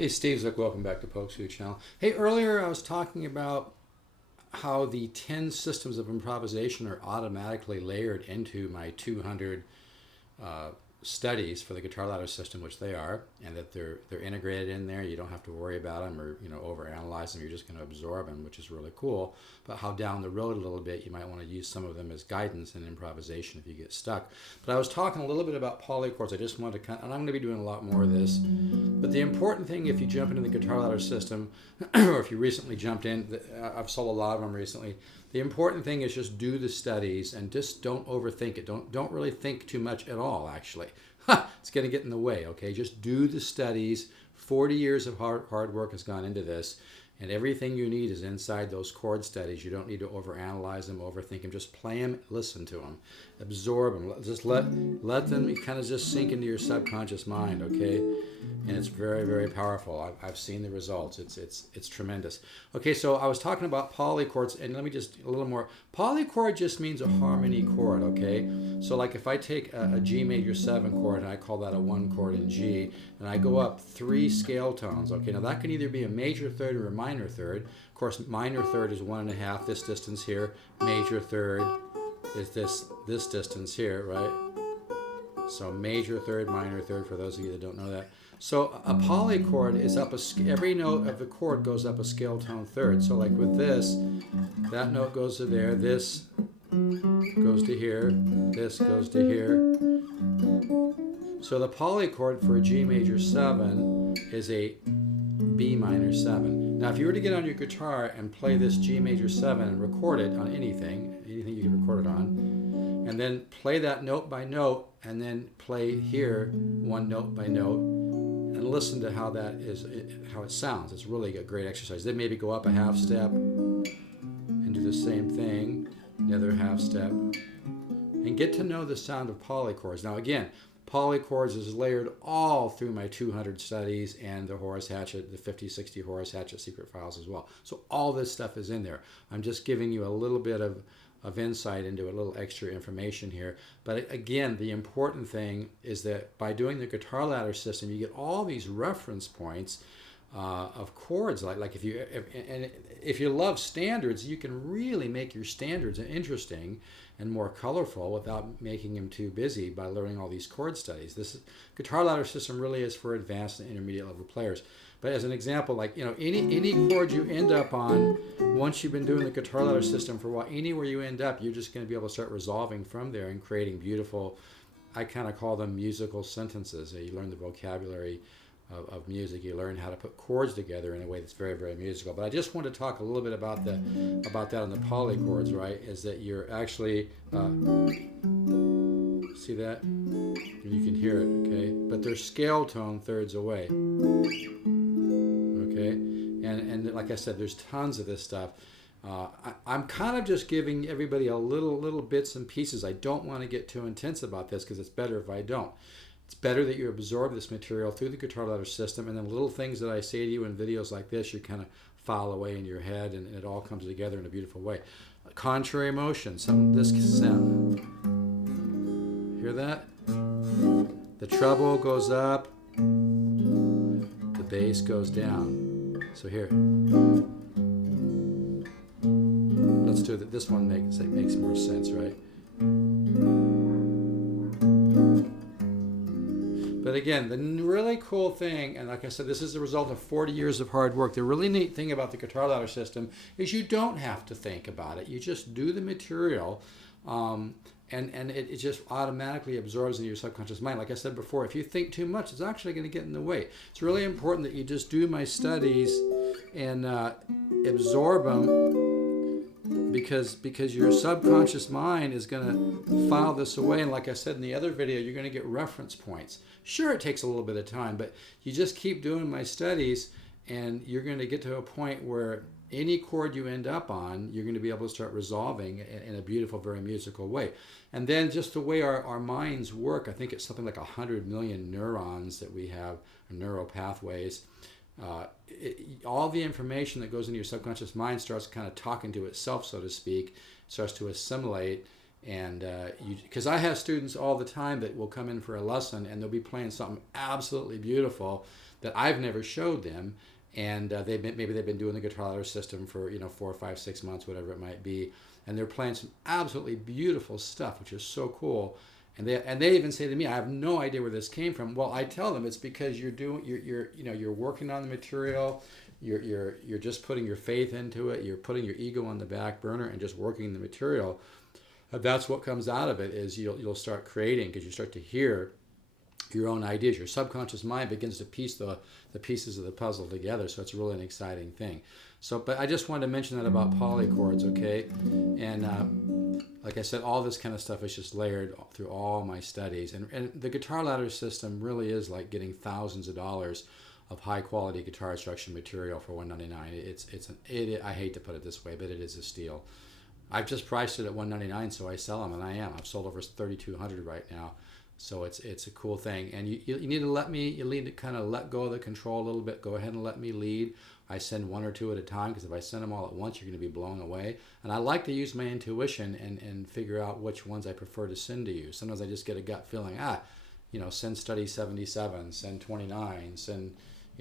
Hey, Steve Zook, welcome back to Poke Suit Channel. Hey, earlier I was talking about how the 10 systems of improvisation are automatically layered into my 200 studies for the guitar ladder system, which they are, and that they're integrated in there. You don't have to worry about them or overanalyze them. You're just going to absorb them, which is really cool. But how down the road a little bit, you might want to use some of them as guidance in improvisation if you get stuck. But I was talking a little bit about polychords. I just wanted to and I'm going to be doing a lot more of this. But the important thing, if you jump into the guitar ladder system, or if you recently jumped in, I've sold a lot of them recently. The important thing is just do the studies and just don't overthink it. Don't really think too much at all, actually. It's going to get in the way, okay? Just do the studies. 40 years of hard work has gone into this, and everything you need is inside those chord studies. You don't need to overanalyze them, overthink them. Just play them, listen to them, absorb them. Just let them kind of just sink into your subconscious mind, okay? And it's very, very powerful. I've seen the results. It's tremendous. Okay, so I was talking about polychords, and let me just a little more. Polychord just means a harmony chord, okay? So like if I take a G major 7 chord, and I call that a 1 chord in G, and I go up 3 scale tones, okay? Now that can either be a major third or a minor third. Of course, minor third is 1.5, this distance here. Major third is this distance here, right? So major third, minor third, for those of you that don't know that. So a polychord is up every note of the chord goes up a scale tone third. So like with this, that note goes to there, this goes to here, this goes to here. So the polychord for a G major 7 is a B minor 7. Now if you were to get on your guitar and play this G major 7 and record it on anything you can record it on, and then play that note by note, and then play here one note by note, and listen to how it sounds. It's really a great exercise. Then maybe go up a half step and do the same thing, another half step, and get to know the sound of polychords. Now again, polychords is layered all through my 200 studies and the Horace Hatchett, the 50-60 Horace Hatchett secret files as well. So all this stuff is in there. I'm just giving you a little bit of insight into a little extra information here. But again, the important thing is that by doing the guitar ladder system, you get all these reference points of chords. Like if you love standards, you can really make your standards interesting and more colorful without making them too busy by learning all these chord studies. This guitar ladder system really is for advanced and intermediate level players. But as an example, like any chord you end up on, once you've been doing the guitar ladder system for a while, anywhere you end up, you're just going to be able to start resolving from there and creating beautiful, I kind of call them musical sentences. You learn the vocabulary of music. You learn how to put chords together in a way that's very, very musical. But I just want to talk a little bit about that on the polychords, right? Is that you're actually see that? You can hear it, okay? But they're scale tone thirds away. Okay? And like I said, there's tons of this stuff. I'm kind of just giving everybody a little bits and pieces. I don't want to get too intense about this because it's better if I don't. It's better that you absorb this material through the guitar ladder system, and then little things that I say to you in videos like this, you kind of file away in your head, and it all comes together in a beautiful way. Contrary motion, this sound. Hear that? The treble goes up, the bass goes down. So here. Let's do it. This one makes more sense, right? But again, the really cool thing, and like I said, this is the result of 40 years of hard work. The really neat thing about the guitar ladder system is you don't have to think about it. You just do the material, and it just automatically absorbs into your subconscious mind. Like I said before, if you think too much, it's actually going to get in the way. It's really important that you just do my studies and absorb them, because your subconscious mind is going to file this away. And like I said in the other video, you're going to get reference points. Sure, it takes a little bit of time, but you just keep doing my studies, and you're going to get to a point where any chord you end up on, you're going to be able to start resolving in a beautiful, very musical way. And then just the way our minds work, I think it's something like 100 million neurons that we have, neural pathways. All the information that goes into your subconscious mind starts kind of talking to itself, so to speak, starts to assimilate. And because I have students all the time that will come in for a lesson and they'll be playing something absolutely beautiful, that I've never showed them. And maybe they've been doing the guitar ladder system for 4 or 5, 6 months, whatever it might be, and they're playing some absolutely beautiful stuff, which is so cool. And they even say to me, I have no idea where this came from. Well, I tell them it's because you're working on the material, you're just putting your faith into it, you're putting your ego on the back burner and just working the material. That's what comes out of it, is you'll start creating, because you start to hear your own ideas. Your subconscious mind begins to piece the pieces of the puzzle together. So it's really an exciting thing. So, but I just wanted to mention that about polychords, okay? And like I said, all this kind of stuff is just layered through all my studies. And the guitar ladder system really is like getting thousands of dollars of high quality guitar instruction material for $199. I hate to put it this way, but it is a steal. I've just priced it at $199, so I sell them, and I've sold over 3,200 right now. So it's a cool thing, and you need to kind of let go of the control a little bit. Go ahead and let me lead. I send 1 or 2 at a time, because if I send them all at once, you're going to be blown away. And I like to use my intuition and figure out which ones I prefer to send to you. Sometimes I just get a gut feeling, send Study 77, send 29, send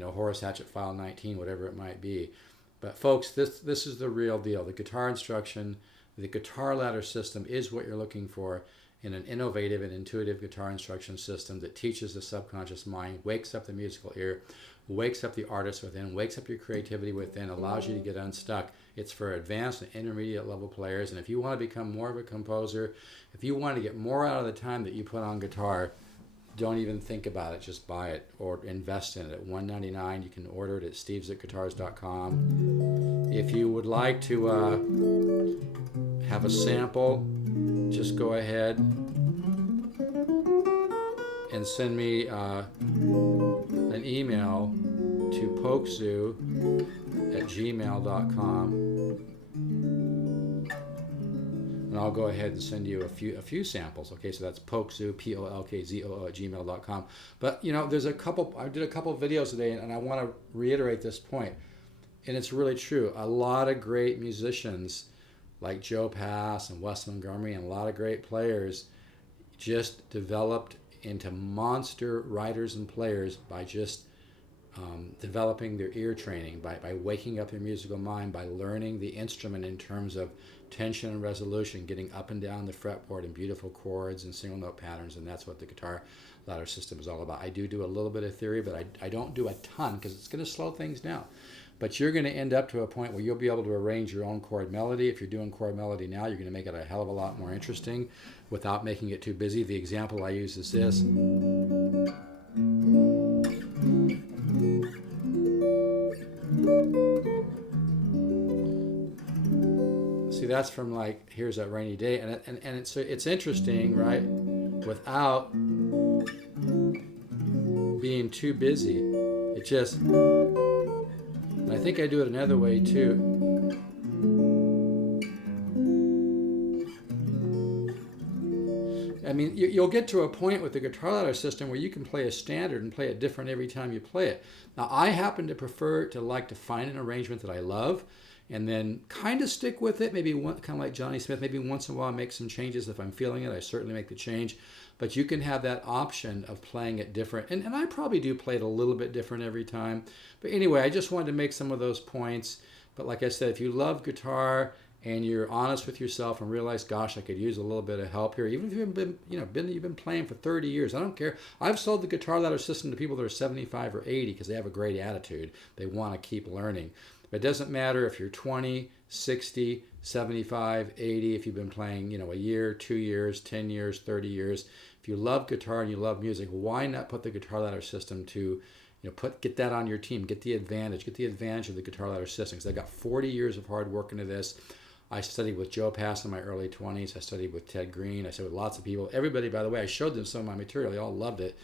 Horace Hatchet File 19, whatever it might be. But folks, this is the real deal. The guitar instruction, the guitar ladder system is what you're looking for in an innovative and intuitive guitar instruction system that teaches the subconscious mind, wakes up the musical ear, wakes up the artist within, wakes up your creativity within, allows you to get unstuck. It's for advanced and intermediate level players. And if you want to become more of a composer, if you want to get more out of the time that you put on guitar, don't even think about it. Just buy it or invest in it at $199. You can order it at stevesguitars.com. If you would like to have a sample, just go ahead and send me an email to pokzoo@gmail.com, and I'll go ahead and send you a few samples. Okay, so that's pokzoo, POLKZOO @gmail.com. But there's I did a couple of videos today, and I want to reiterate this point, and it's really true. A lot of great musicians like Joe Pass and Wes Montgomery and a lot of great players just developed into monster writers and players by just developing their ear training, by waking up their musical mind, by learning the instrument in terms of tension and resolution, getting up and down the fretboard in beautiful chords and single note patterns. And that's what the guitar ladder system is all about. I do a little bit of theory, but I don't do a ton, because it's going to slow things down. But you're going to end up to a point where you'll be able to arrange your own chord melody. If you're doing chord melody now, you're going to make it a hell of a lot more interesting without making it too busy. The example I use is this. See, that's from like Here's That Rainy Day, and it's interesting, right? Without being too busy, it just. And I think I do it another way too. I mean, you'll get to a point with the guitar ladder system where you can play a standard and play it different every time you play it. Now, I happen to like to find an arrangement that I love and then kind of stick with it. Maybe kind of like Johnny Smith, maybe once in a while make some changes. If I'm feeling it, I certainly make the change. But you can have that option of playing it different. And I probably do play it a little bit different every time. But anyway, I just wanted to make some of those points. But like I said, if you love guitar and you're honest with yourself and realize, gosh, I could use a little bit of help here. Even if you've been playing for 30 years, I don't care. I've sold the guitar ladder system to people that are 75 or 80 because they have a great attitude. They want to keep learning. But it doesn't matter if you're 20, 60, 75, 80, if you've been playing, a year, 2 years, 10 years, 30 years. If you love guitar and you love music, why not put the guitar ladder system to, get that on your team, get the advantage of the guitar ladder system. Because I got 40 years of hard work into this. I studied with Joe Pass in my early 20s. I studied with Ted Green. I studied with lots of people. Everybody, by the way, I showed them some of my material. They all loved it.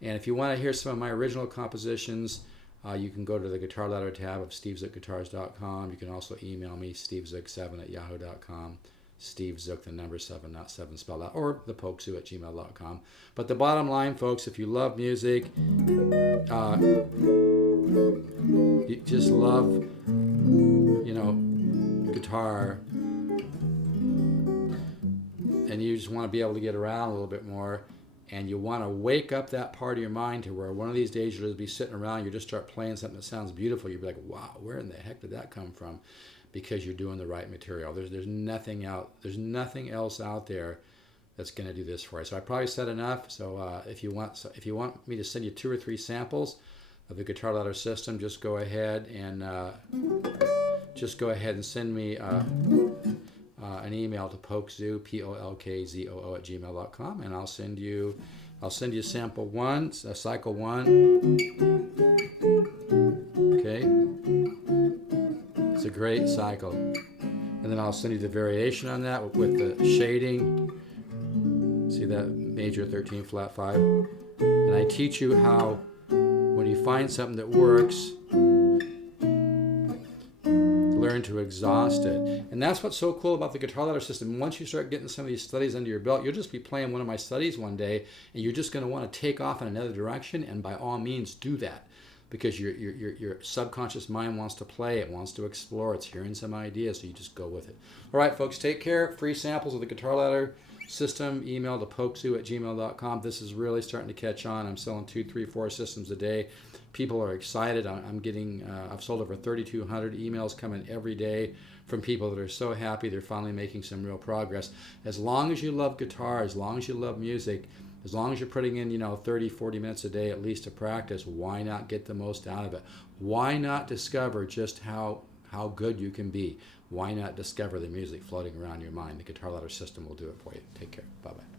And if you want to hear some of my original compositions, you can go to the Guitar Ladder tab of stevesguitars.com. You can also email me, stevezook7@yahoo.com. Steve Zook, the number 7, not 7 spelled out, or the pokzoo@gmail.com. But the bottom line, folks, if you love music, you just love, guitar, and you just want to be able to get around a little bit more, And you want to wake up that part of your mind to where one of these days you'll just be sitting around, you just start playing something that sounds beautiful. You'll be like, wow, where in the heck did that come from? Because you're doing the right material. There's nothing else out there that's going to do this for you. So I probably said enough. So if you want me to send you 2 or 3 samples of the guitar ladder system, just go ahead and send me an email to polkzoo, polkzoo @gmail.com, and I'll send you sample 1, cycle 1. Okay, it's a great cycle, and then I'll send you the variation on that with the shading. See that major 13 flat 5, and I teach you how when you find something that works, learn to exhaust it. And that's what's so cool about the guitar ladder system. Once you start getting some of these studies under your belt, you'll just be playing one of my studies one day, and you're just going to want to take off in another direction, and by all means do that, because your subconscious mind wants to play, it wants to explore, it's hearing some ideas, so you just go with it. All right, folks, take care. Free samples of the guitar ladder system, email to polkzoo @gmail.com. This is really starting to catch on. I'm selling 2, 3, 4 systems a day. People are excited. I've sold over 3,200 emails coming every day from people that are so happy they're finally making some real progress. As long as you love guitar, as long as you love music, as long as you're putting in 30, 40 minutes a day at least to practice, why not get the most out of it? Why not discover just how good you can be? Why not discover the music floating around your mind? The guitar ladder system will do it for you. Take care. Bye-bye.